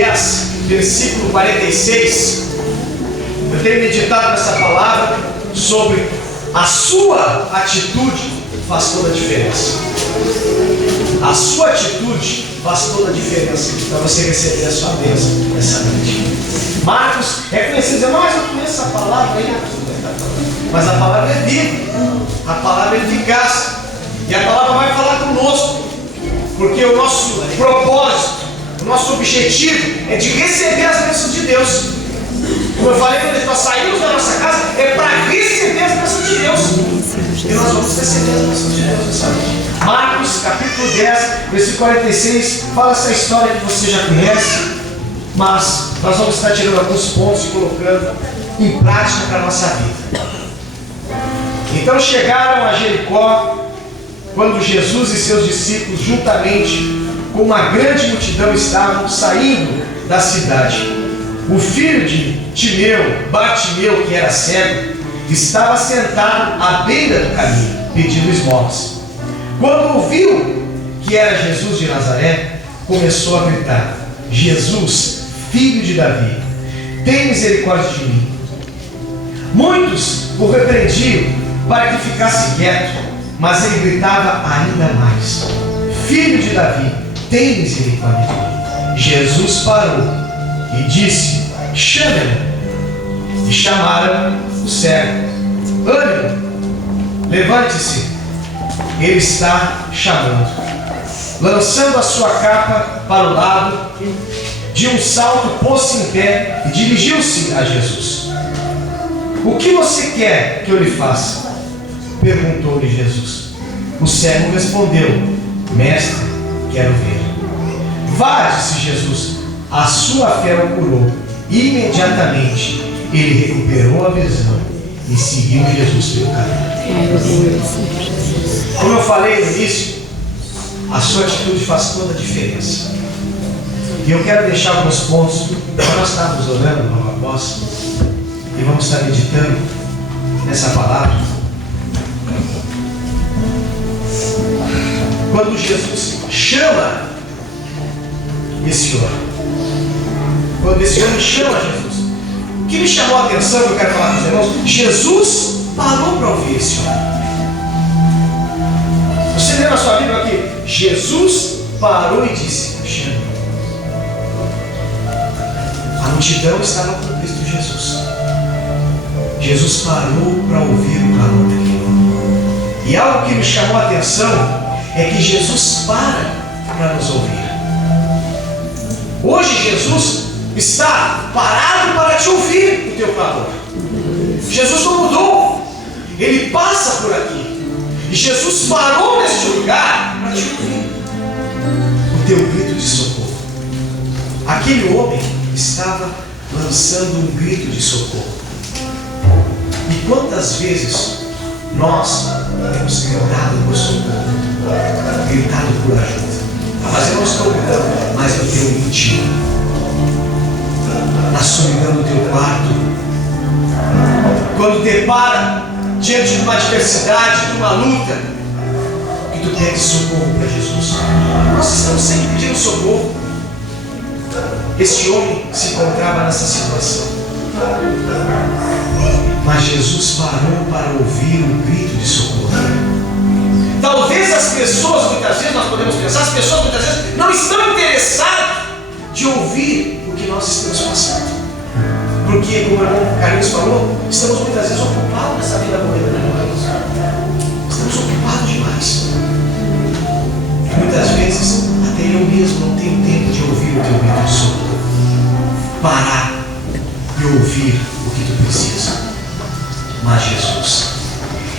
10, versículo 46, eu tenho meditado nessa palavra sobre a sua atitude faz toda a diferença. A sua atitude faz toda a diferença para você receber a sua bênção essa noite. Marcos é conhecido, mas eu conheço essa palavra aí, mas a palavra é viva, a palavra é eficaz, e a palavra vai falar conosco, porque o nosso propósito, o nosso objetivo é de receber as bênçãos de Deus. Como eu falei, quando nós saímos da nossa casa, é para receber as bênçãos de Deus. E nós vamos receber as bênçãos de Deus nessa noite. Marcos, capítulo 10, versículo 46, fala essa história que você já conhece, mas nós vamos estar tirando alguns pontos e colocando em prática para a nossa vida. Então chegaram a Jericó, quando Jesus e seus discípulos, juntamente com uma grande multidão, estavam saindo da cidade. O filho de Timeu, Bartimeu, que era cego, estava sentado à beira do caminho, pedindo esmolas. Quando ouviu que era Jesus de Nazaré, começou a gritar: Jesus, filho de Davi, tem misericórdia de mim. Muitos o repreendiam para que ficasse quieto, mas ele gritava ainda mais: Filho de Davi, tem misericórdia de mim. Jesus parou e disse: Chame-o. E chamaram o cego. Ânimo, levante-se, ele está chamando. Lançando a sua capa para o lado, de um salto pôs-se em pé e dirigiu-se a Jesus. O que você quer que eu lhe faça? Perguntou-lhe Jesus. O cego respondeu: Mestre, quero ver. Vá, disse Jesus, a sua fé o curou. Imediatamente ele recuperou a visão e seguiu Jesus pelo caminho. Como eu falei no início, a sua atitude faz toda a diferença. E eu quero deixar alguns pontos. Nós estávamos orando no voz e vamos estar meditando nessa palavra. Quando Jesus chama esse homem, quando esse homem chama Jesus, o que me chamou a atenção, que eu quero falar com os irmãos, Jesus parou para ouvir esse homem. Você lê na sua Bíblia aqui, Jesus parou e disse: chama. A multidão estava com Cristo Jesus. Jesus parou para ouvir o clamor daquele homem. E algo que me chamou a atenção é que Jesus para nos ouvir. Hoje Jesus está parado para te ouvir o teu clamor. Jesus não mudou. Ele passa por aqui. E Jesus parou neste lugar para te ouvir o teu grito de socorro. Aquele homem estava lançando um grito de socorro. E quantas vezes nós temos gritado por socorro, gritado por ajuda? Mas eu não estou gritando mais no teu íntimo, na solidão do teu quarto, quando depara diante de uma adversidade, de uma luta, que tu pedes socorro para Jesus. Nós estamos sempre pedindo socorro. Este homem se encontrava nessa situação, mas Jesus parou para ouvir um grito de socorro. Talvez as pessoas, muitas vezes, nós podemos pensar, as pessoas muitas vezes não estão interessadas de ouvir o que nós estamos passando. Porque, como o irmão Carlinhos falou, estamos muitas vezes ocupados nessa vida moderna. Estamos ocupados demais. Muitas vezes, até eu mesmo não tenho tempo de ouvir o teu grito de socorro. Parar e ouvir o que tu precisa. Mas Jesus,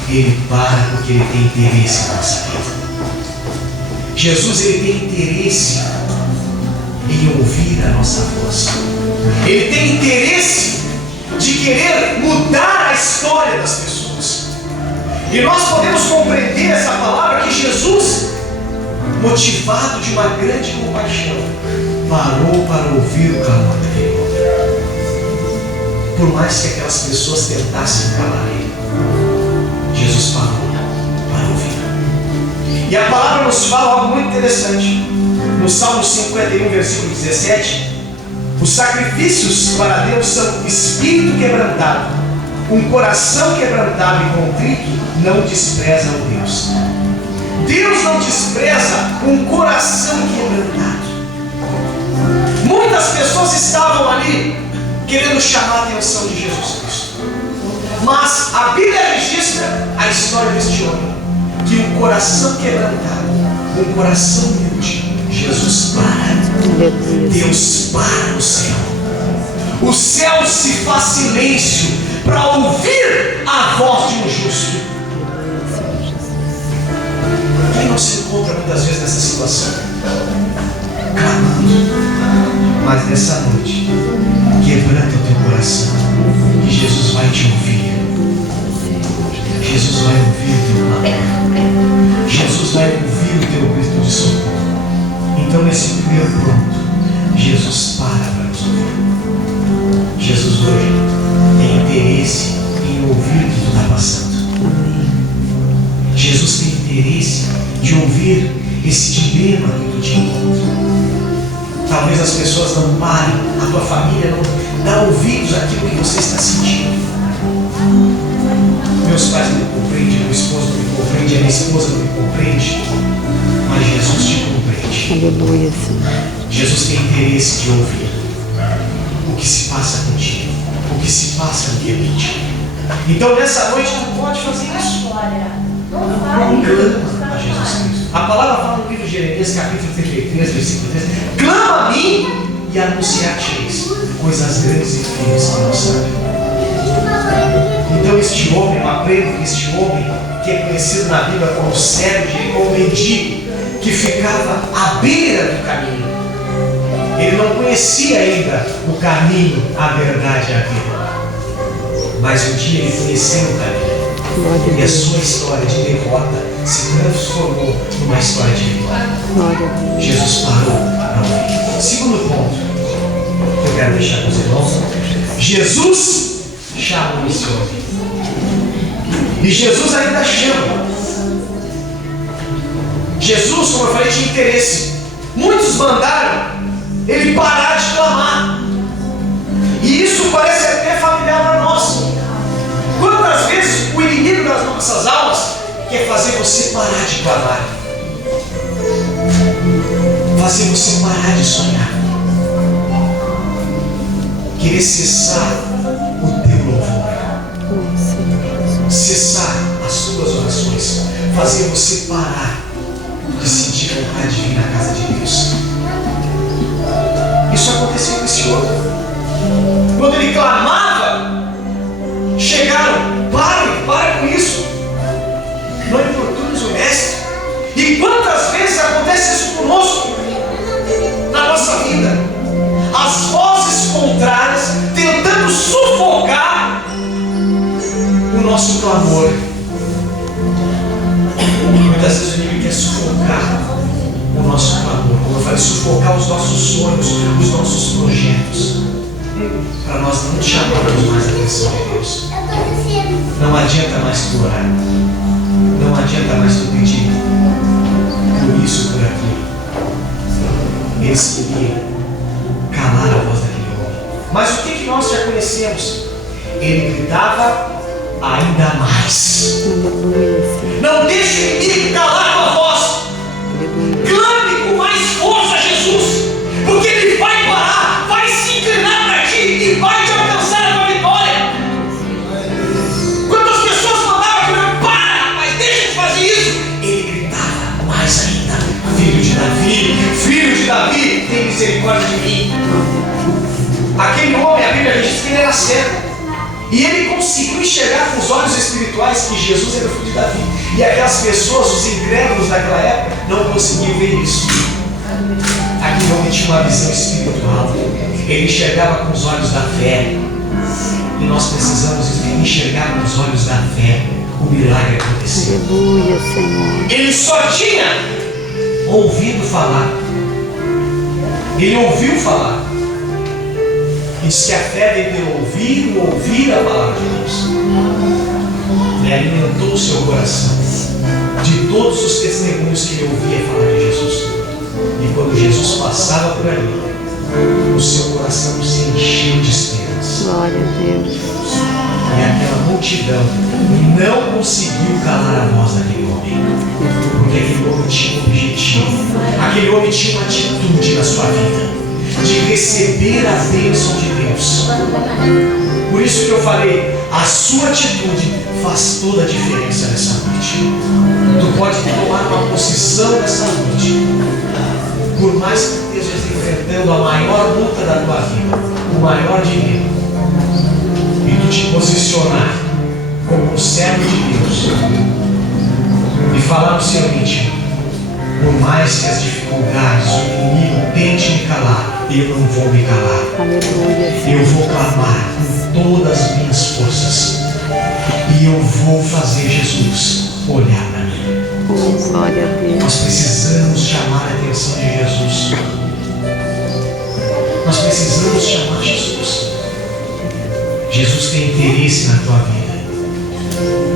Ele para porque Ele tem interesse na nossa vida. Jesus, Ele tem interesse em ouvir a nossa voz. Ele tem interesse de querer mudar a história das pessoas. E nós podemos compreender essa palavra que Jesus, motivado de uma grande compaixão, parou para ouvir o clamor daquele homem. Por mais que aquelas pessoas tentassem calar ele, Jesus parou para ouvir. E a palavra nos fala algo muito interessante. No Salmo 51, versículo 17, Os sacrifícios para Deus são espírito quebrantado, um coração quebrantado e contrito não despreza o Deus. Deus não despreza um coração quebrantado. Muitas pessoas estavam ali querendo chamar a atenção de Jesus Cristo, mas a Bíblia registra a história deste homem, que um coração quebrantado, um coração humilde, Jesus para. Deus para o céu. O céu se faz silêncio para ouvir a voz de um justo. Quem não se encontra muitas vezes nessa situação? Clamando. Mas nessa noite, quebranta o teu coração, que Jesus vai te ouvir. Jesus vai ouvir o teu clamor. Jesus vai ouvir o teu grito de socorro. Então, nesse primeiro ponto, Jesus para nos ouvir. Jesus hoje tem interesse em ouvir o que tu está passando. Jesus tem interesse de ouvir esse dilema que tu te encontra. Talvez as pessoas não parem, a tua família não dá ouvidos àquilo que você está sentindo. Meus pais não me compreendem, meu esposo não me compreende, a minha esposa não me compreende, mas Jesus te compreende. Aleluia, Senhor. Jesus tem interesse de ouvir o que se passa contigo, o que se passa no teu íntimo. Então nessa noite tu pode fazer isso. Clama a Jesus Cristo. A palavra fala no livro de Jeremias, capítulo 33, versículo 3: clama a mim e anunciar-te-eis coisas grandes e firmes que não sabem. Então este homem, eu aprendo que este homem, que é conhecido na Bíblia como cego de Jericó, o mendigo, que ficava à beira do caminho. Ele não conhecia ainda o caminho, a verdade e a vida. Mas um dia ele conheceu o caminho. E a sua história de derrota se transformou numa história de vitória. Jesus parou para ouvir. Segundo ponto que eu quero deixar com os irmãos: Jesus chama esse homem. E Jesus ainda chama. Jesus, como eu falei, tinha interesse. Muitos mandaram ele parar de clamar. E isso parece até familiar para nós. Quantas vezes o inimigo das nossas almas quer fazer você parar de clamar, fazer você parar de sonhar, querer cessar o teu louvor, cessar as tuas orações, fazer você parar de sentir vontade de vir na casa de Deus. Isso aconteceu com esse homem. Quando ele clamava, chegaram: para com isso, não importunes o mestre. E quantas vezes acontece isso conosco na nossa vida? As vozes contrárias tentando sufocar o nosso clamor. Muitas vezes o inimigo quer sufocar o nosso clamor, como eu falei, sufocar os nossos sonhos, os nossos projetos, para nós não chamarmos mais a atenção de Deus. Não adianta mais tu orar, não adianta mais tu pedir por isso, por aquilo. Eles queriam calar a voz daquele homem. Mas o que nós já conhecemos? Ele gritava ainda mais. Não deixe o inimigo calar a voz. Clame com mais força a Jesus, porque ele vai parar, vai se inclinar para ti e vai te alcançar a tua vitória. Quantas pessoas mandavam que não para, rapaz, deixa de fazer isso. Ele gritava mais ainda: filho de Davi, tem misericórdia de mim. Aquele homem, a Bíblia diz que ele era cego, e ele conseguiu enxergar com os olhos espirituais que Jesus era o filho de Davi. E aquelas pessoas, os incrédulos daquela época, não conseguiam ver isso. Aquele homem tinha uma visão espiritual. Ele enxergava com os olhos da fé. E nós precisamos enxergar com os olhos da fé. O milagre aconteceu. Aleluia, Senhor. Ele só tinha ouvido falar. Ele ouviu falar. Diz que a fé vem pelo ouvir a palavra de Deus. Ele alimentou o seu coração de todos os testemunhos que ele ouvia falar de Jesus. E quando Jesus passava por ali, o seu coração se encheu de esperança. Glória a Deus. E aquela multidão não conseguiu calar a voz daquele homem, porque aquele homem tinha um objetivo, aquele homem tinha uma atitude na sua vida, de receber a bênção de Deus. Por isso que eu falei, a sua atitude faz toda a diferença nessa noite. Tu pode tomar uma posição nessa noite, por mais que estejas enfrentando a maior luta da tua vida, o maior dinheiro, e tu te posicionar como um servo de Deus e falar no seu íntimo: por mais que as dificuldades, o inimigo tente me calar, eu não vou me calar. Aleluia. Eu vou clamar com todas as minhas forças e eu vou fazer Jesus olhar para mim. Oh, glória a Deus. Nós precisamos chamar a atenção de Jesus. Nós precisamos chamar Jesus. Jesus tem interesse na tua vida.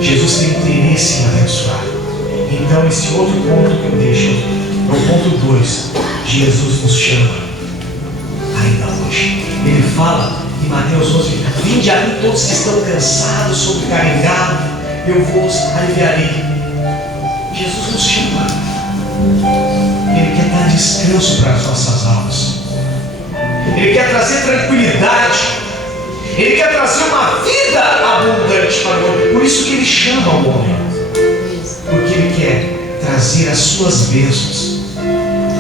Jesus tem interesse em abençoar. Então esse outro ponto que eu deixo, o ponto 2, Jesus nos chama ainda hoje. Ele fala em Mateus 11: vinde a mim todos que estão cansados, sobrecarregados, eu vos aliviarei. Jesus nos chama. Ele quer dar descanso para as nossas almas. Ele quer trazer tranquilidade. Ele quer trazer uma vida abundante para o homem. Por isso que ele chama o homem, porque ele quer trazer as suas bênçãos.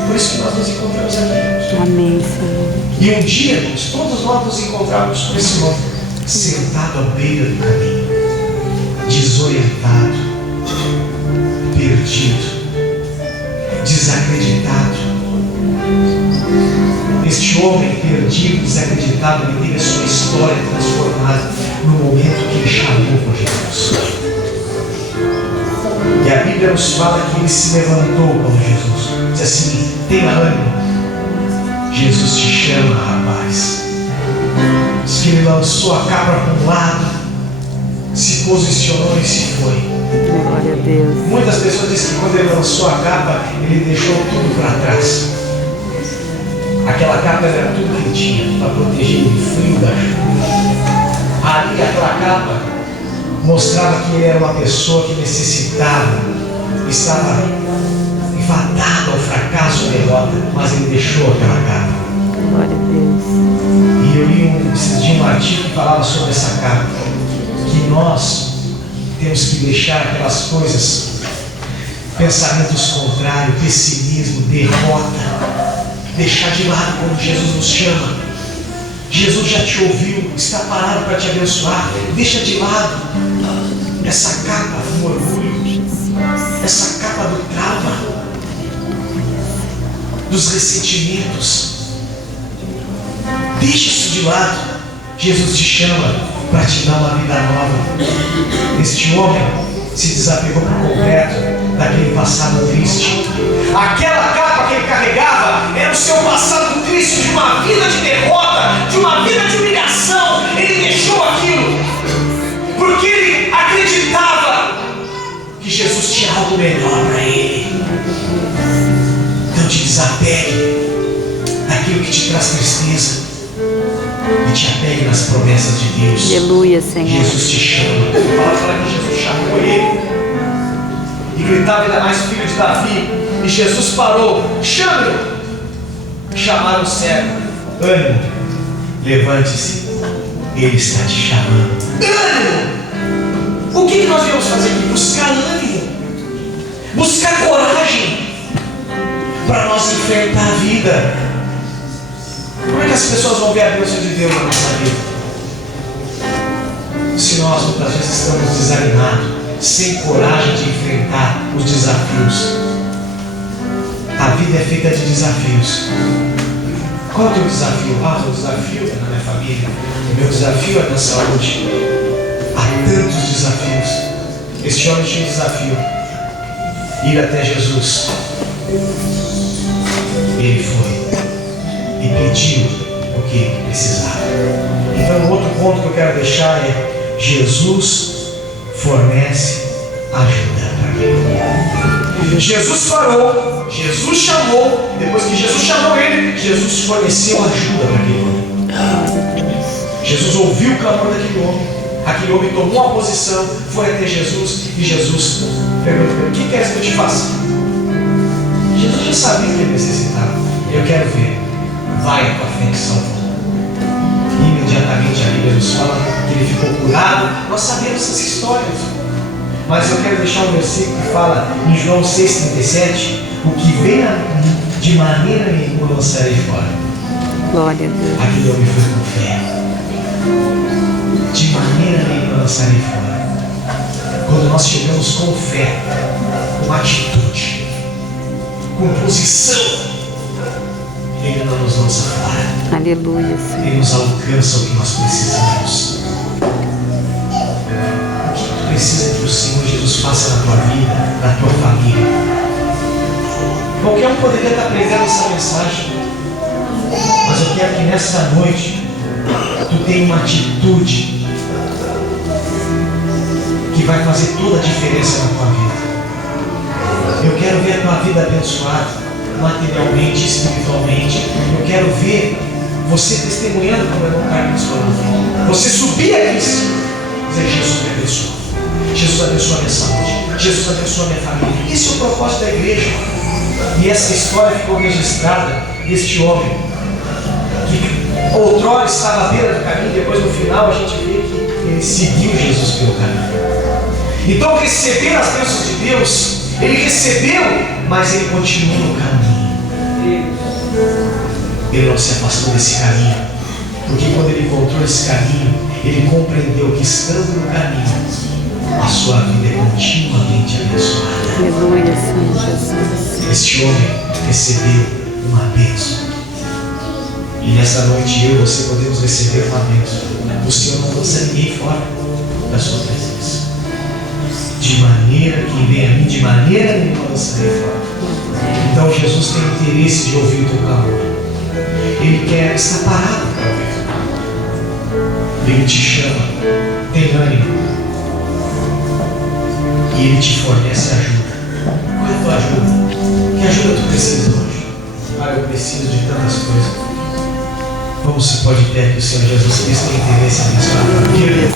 Por isso que nós nos encontramos aqui. Amém, Senhor. E um dia, irmãos, todos nós nos encontramos com esse homem sentado à beira do caminho, desorientado, perdido, desacreditado. Este homem perdido, desacreditado, ele teve a sua história transformada no momento que ele chamou por Jesus. E a Bíblia nos fala que ele se levantou como Jesus. Diz assim: tenha ânimo, Jesus te chama, rapaz. Diz que ele lançou a cabra para um lado, se posicionou e se foi. Glória a Deus. Muitas pessoas dizem que quando ele lançou a capa, ele deixou tudo para trás. Aquela capa era tudo que ele tinha para proteger do frio, da chuva. Ali, aquela capa mostrava que ele era uma pessoa que necessitava, estava enfadado ao fracasso, à derrota, mas ele deixou aquela capa. Glória a Deus. E eu li esses dias um artigo que falava sobre essa capa, que nós temos que deixar aquelas coisas, pensamentos contrários, pessimismo, derrota, deixar de lado quando Jesus nos chama. Jesus já te ouviu, está parado para te abençoar. Deixa de lado essa capa do orgulho, essa capa do trauma, dos ressentimentos. Deixa isso de lado. Jesus te chama para te dar uma vida nova. Este homem se desapegou por completo daquele passado triste. Aquela capa que ele carregava era o seu passado triste, de uma vida de derrota, de uma vida de humilhação. Ele deixou aquilo porque ele acreditava que Jesus tinha algo melhor para ele. Então te desapegue daquilo que te traz tristeza e te apegue nas promessas de Deus. Aleluia, Senhor. Jesus te chama. A palavra fala que Jesus chamou ele e gritava ainda mais: filho de Davi. E Jesus parou: chame-o. Chamaram o cego: ânimo, levante-se, ele está te chamando. Ânimo! O que nós viemos fazer aqui? Buscar ânimo, buscar coragem para nós enfrentar a vida. Como é que as pessoas vão ver a bênção de Deus na nossa vida? Se nós muitas vezes estamos desanimados, sem coragem de enfrentar os desafios. A vida é feita de desafios. Qual é o teu desafio? O teu desafio é na minha família. O meu desafio é na saúde. Há tantos desafios. Este homem tinha um desafio: ir até Jesus. Ele foi e pediu o que ele precisava. Então, o outro ponto que eu quero deixar é: Jesus fornece ajuda para mim. Jesus parou, Jesus chamou, depois que Jesus chamou ele, Jesus forneceu ajuda para aquele homem. Jesus ouviu o clamor daquele homem tomou uma posição, foi até Jesus e Jesus perguntou: o que queres que eu te faça? Jesus já sabia que ele necessitava. Eu quero ver, vai, a tua fé te salvou. Imediatamente ali Jesus fala que ele ficou curado. Nós sabemos essas histórias, mas eu quero deixar um versículo que fala em João 6,37: o que vem a mim, de maneira nenhuma lançarei fora. Glória a Deus. Aquele homem foi com fé. De maneira nenhuma lançarei fora. Quando nós chegamos com fé, com atitude, com posição, Ele não nos lança fora. Aleluia, Senhor. Ele nos alcança o que nós precisamos. O que tu precisa que o Senhor Jesus faça na tua vida, na tua família? Qualquer um poderia estar pregando essa mensagem, mas eu quero que nessa noite tu tenha uma atitude que vai fazer toda a diferença na tua vida. Eu quero ver a tua vida abençoada, materialmente, espiritualmente. Eu quero ver você testemunhando como o irmão Carlos falou. Você subir aqui e dizer: Jesus me abençoa. Jesus abençoa a minha saúde. Jesus abençoa a minha família. Esse é o propósito da igreja. E essa história ficou registrada deste homem que outrora estava à beira do caminho. Depois no final a gente vê que ele seguiu Jesus pelo caminho. Então, receber as bênçãos de Deus, ele recebeu, mas ele continuou no caminho. Ele não se afastou desse caminho, porque quando ele encontrou esse caminho, ele compreendeu que, estando no caminho, a sua vida é continuamente abençoada. Aleluia, Senhor Jesus. Este homem recebeu uma bênção. E nessa noite eu e você podemos receber uma bênção. O Senhor não lança ninguém fora da sua presença. De maneira que vem a mim, de maneira nenhuma lançarei fora. Então Jesus tem interesse de ouvir o teu clamor. Ele quer estar parado para ouvir. Ele te chama, tem ânimo. E Ele te fornece ajuda. Qual é a tua ajuda? Que ajuda tu precisa hoje? Eu preciso de tantas coisas. Vamos se pode ter que o Senhor Jesus Cristo tem interesse em abençoar a família.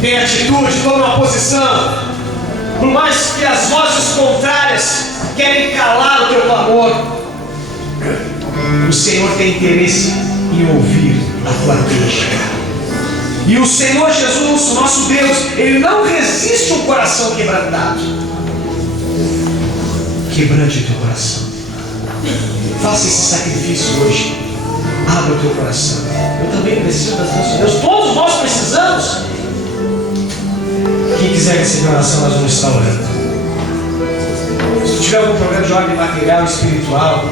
Tem atitude, toma uma posição. Por mais que as vozes contrárias querem calar o teu clamor, o Senhor tem interesse em ouvir a tua queixa. E o Senhor Jesus, o nosso Deus, Ele não resiste um coração quebrantado. Quebrante o teu coração. Faça esse sacrifício hoje. Abra o teu coração. Eu também preciso das bênçãos de Deus. Todos nós precisamos. Quem quiser receber oração, nós vamos estar orando. Se tu tiver algum problema de ordem material, espiritual,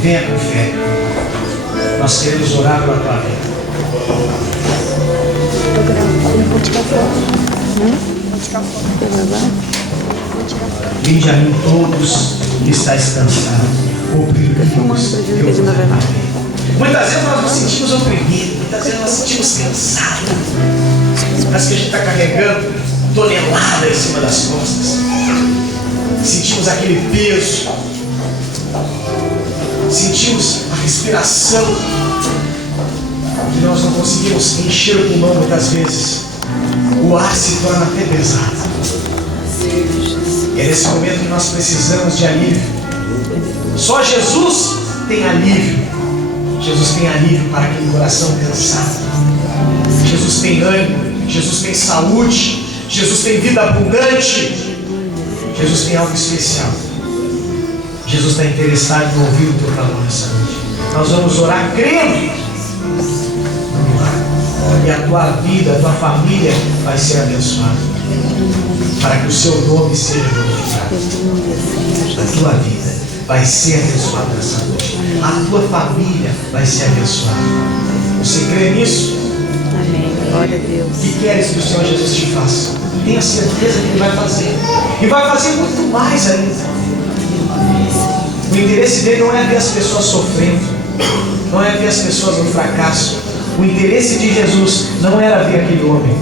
venha com fé. Nós queremos orar pela tua vida. Vou tirar foto. Vinde a mim todos que estáis cansados, oprimidos. Muitas vezes nós nos sentimos oprimidos, muitas vezes nós nos sentimos cansados. Parece que a gente está carregando tonelada em cima das costas. Sentimos aquele peso. Sentimos a respiração que nós não conseguimos encher o pulmão muitas vezes. O ar se torna até pesado. E é nesse momento que nós precisamos de alívio. Só Jesus tem alívio. Jesus tem alívio para aquele coração cansado. Jesus tem ânimo. Jesus tem saúde. Jesus tem vida abundante. Jesus tem algo especial. Jesus está interessado em ouvir o teu clamor nessa noite. Nós vamos orar crendo. Vamos lá. E a tua vida, a tua família vai ser abençoada. Para que o seu nome seja glorificado. A tua vida vai ser abençoada nessa noite. A tua família vai ser abençoada. Você crê nisso? Amém. Glória a Deus. O que queres que o Senhor Jesus te faça? Tenha certeza que Ele vai fazer. E vai fazer muito mais ainda. O interesse dele não é ver as pessoas sofrendo. Não é ver as pessoas no fracasso. O interesse de Jesus não era ver aquele homem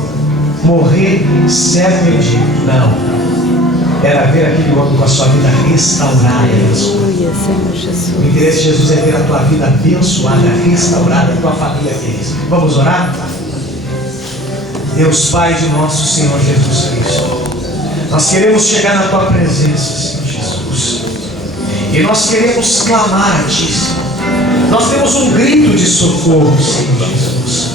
morrer cego e mendigo. Não. era ver aquele homem com a sua vida restaurada. Aleluia, Senhor Jesus. O interesse de Jesus é ver a tua vida abençoada, restaurada, a tua família feliz. Vamos orar? Deus Pai de nosso Senhor Jesus Cristo, nós queremos chegar na tua presença, Senhor Jesus, e nós queremos clamar a ti, Senhor. Nós temos um grito de socorro, Senhor Jesus.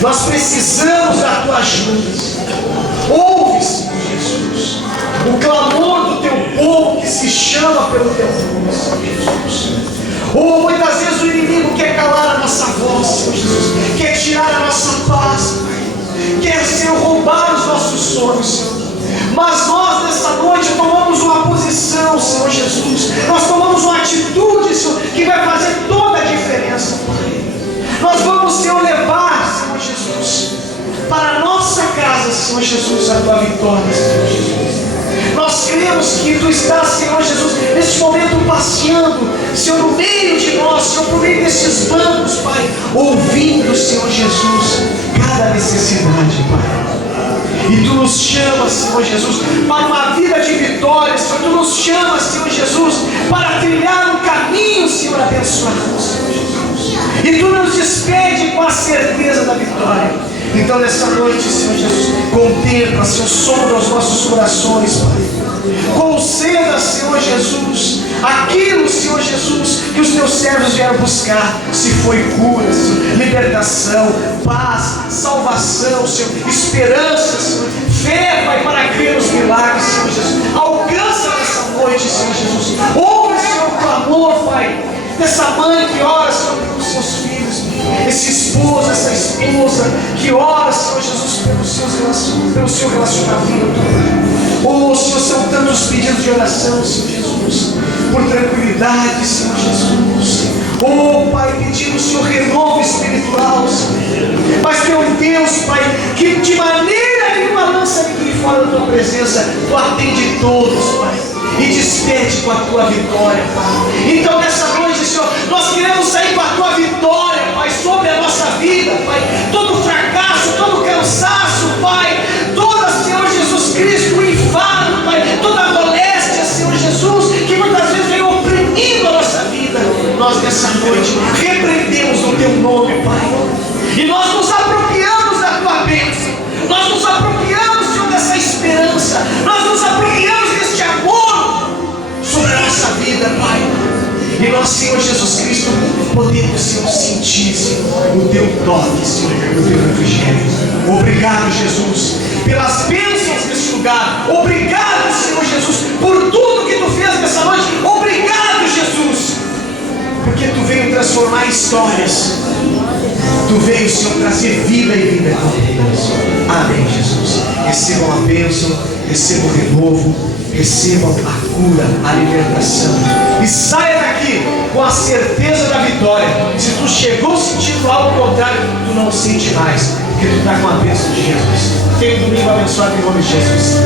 Nós precisamos da tua ajuda, Senhor. Ouve, Senhor Jesus, o clamor do teu povo que se chama pelo teu nome, Senhor Jesus. Ou muitas vezes o inimigo quer calar a nossa voz, Senhor Jesus, quer tirar a nossa paz, quer, Senhor, roubar os nossos sonhos, Senhor. Mas nós nessa noite tomamos uma posição, Senhor Jesus. Nós tomamos uma atitude, Senhor, que vai fazer toda a diferença, Pai. Nós vamos, Senhor, levar, Senhor Jesus, para a nossa casa, Senhor Jesus, a tua vitória, Senhor Jesus. Nós cremos que tu estás, Senhor Jesus, neste momento passeando, Senhor, no meio de nós, Senhor, por meio destes bancos, Pai, ouvindo, Senhor Jesus, cada necessidade, Pai. E tu nos chamas, Senhor Jesus, para uma vida de vitória, Senhor. Tu nos chamas, Senhor Jesus, para trilhar um caminho, Senhor, abençoado, Senhor Jesus. E tu nos despede com a certeza da vitória. Então nessa noite, Senhor Jesus, contempla, Senhor, sombra os nossos corações, Pai. Conceda, Senhor Jesus, aquilo, Senhor Jesus, que os teus servos vieram buscar. Se foi cura, Senhor, libertação, paz, salvação, Senhor, esperança, Senhor, fé, Pai, para crer nos milagres, Senhor Jesus. Alcança nessa noite, Senhor Jesus. Ouve, Senhor, o clamor, Pai, dessa mãe que ora, Senhor, pelos seus filhos, esse esposo, essa esposa que ora, Senhor Jesus, pelo seu relacionamento. Oh, Senhor, são tantos pedidos de oração, Senhor Jesus, por tranquilidade, Senhor Jesus. Oh, Pai, pedimos, Senhor, renovo espiritual, Senhor. Mas teu Deus, Pai, que de maneira nenhuma lança ninguém fora da tua presença. Tu atende todos, Pai, e despede com a tua vitória, Pai. Então nessa noite, Senhor, nós queremos sair com a tua vitória, Pai, sobre a nossa vida, Pai. Todo fracasso, todo cansaço, Pai, toda, Senhor Jesus Cristo, o enfado, Pai, toda a moléstia, Senhor Jesus, que muitas vezes vem oprimindo a nossa vida. Nós nessa noite repreendemos no teu nome, Pai, e nós nos apropriamos da tua bênção. Nós nos apropriamos, Senhor, dessa esperança. Nós nos apropriamos deste amor sobre a nossa vida, Pai. E nós, Senhor Jesus Cristo, podemos, Senhor, sentir, Senhor, o teu toque, Senhor, o teu refrigério. Obrigado, Jesus, pelas bênçãos desse lugar. Obrigado, Senhor Jesus, por tudo que tu fez nessa noite. Obrigado, Jesus, porque tu veio transformar histórias. Tu veio, Senhor, trazer vida e vida eterna. Amém, Jesus. Recebam a bênção, recebam o renovo, recebam a cura, a libertação. E saia daqui com a certeza da vitória. Se tu chegou sentindo algo contrário, tu não sente mais, porque tu está com a bênção de Jesus. Tenha um domingo abençoado em nome de Jesus.